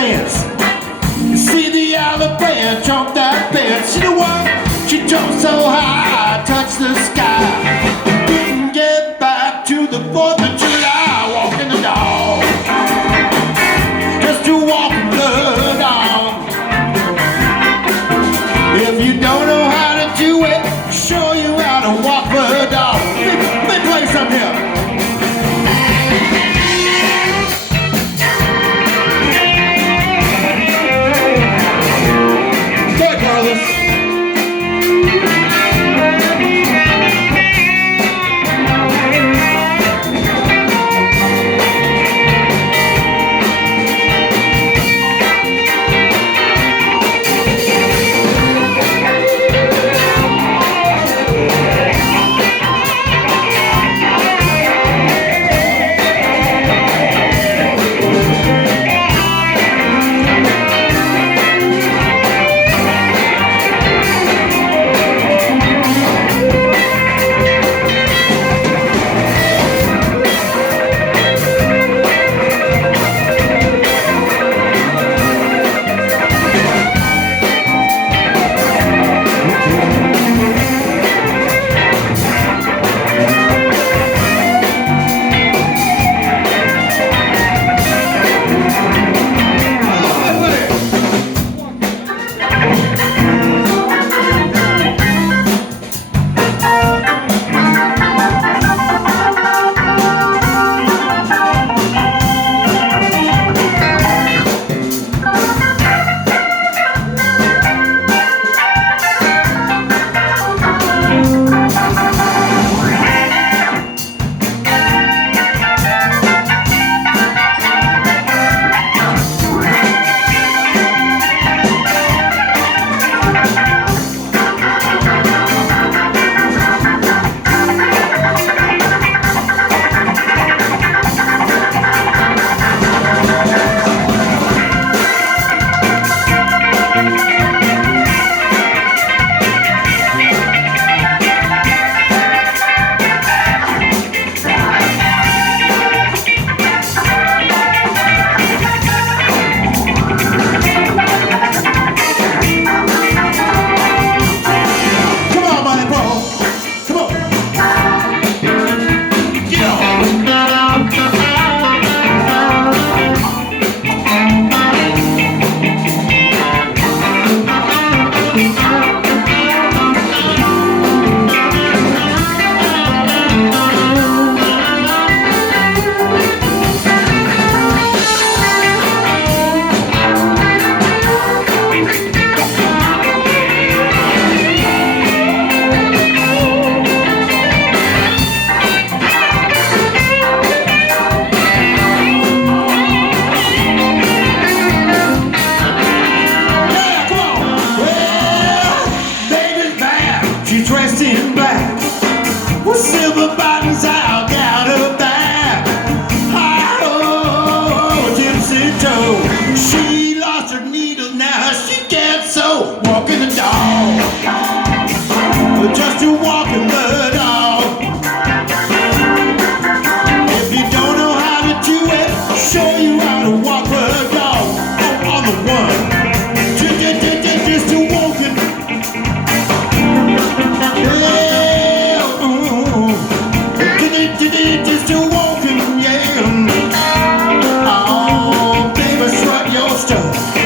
sense. You see the Alhambra jump that fence. You know what? She jumped so high, touched the sky. Didn't get back to the 4th of July, walking the dog, just to walk the blood on. If you don't know how to do it, show you how to walk the dog. Let me play some here. Dressed in black, with silver buttons out down her back. Oh, Gypsy Joe, she lost her needle, now she can't sew. Walking the dog, just to walking the dog. If you don't know how to do it, show you how to walk the dog. Oh, on the one, just to walking. Just to walking, yeah. Oh, baby, strut your stuff.